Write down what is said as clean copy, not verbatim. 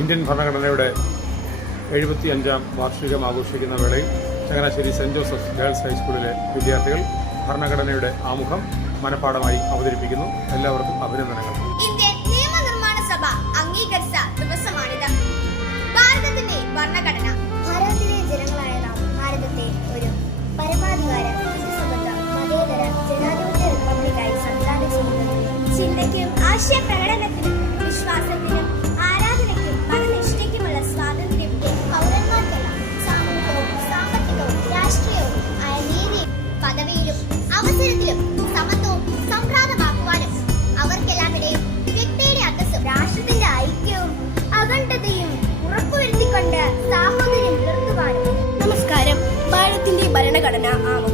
Indian ഭരണഘടനയുടെ 75ാം വാർഷികം ആഘോഷിക്കുന്ന വേളയിൽ ചങ്ങനാശ്ശേരി സെന്റ് ജോസഫ് ഗേൾസ് ഹൈസ്കൂളിലെ വിദ്യാർത്ഥികൾ ഭരണഘടനയുടെ ആമുഖം മനഃപ്പാഠമായി അവതരിപ്പിക്കുന്നു. എല്ലാവർക്കും അഭിനന്ദനങ്ങൾ. ഇന്ത്യൻ നിയമനിർമ്മാണ സഭ അംഗീകരിച്ച ദിവസമാണിത്. ഭാരതത്തിന്റെ ഭരണഘടന ഭാരതത്തിലെ ജനങ്ങളായ നാം ഭാരതത്തെ ഒരു പരമാധികാര മതേതര ജനാധിപത്യ റിപ്പബ്ലിക്കായി സംവിധാനം ചെയ്യുന്നത് ചിന്തയ്ക്കും ആശയ പ്രകടനത്തിനും വിശ്വാസത്തിനും ആരാധനയ്ക്കും മതനിഷ്ഠയ്ക്കുമുള്ള സ്വാതന്ത്ര്യം പൗരന്മാർക്കെല്ലാം സാമൂഹികവും സാമ്പത്തികവും രാഷ്ട്രീയവും ആയ നീതിയും പദവിയിലും അവസരത്തിലും സമത്വവും സംഭ്രാന്തമാക്കുവാനും അവർക്കെല്ലാം ഇടയിൽ വ്യക്തിയുടെ അന്തസ്സും രാഷ്ട്രത്തിന്റെ ഐക്യവും അഖണ്ഡതയും ഉറപ്പുവരുത്തിക്കൊണ്ട് സാഹോദര്യം പുലർത്തുവാനും. നമസ്കാരം. ഭാരതത്തിന്റെ ഭരണഘടന ആമുഖം.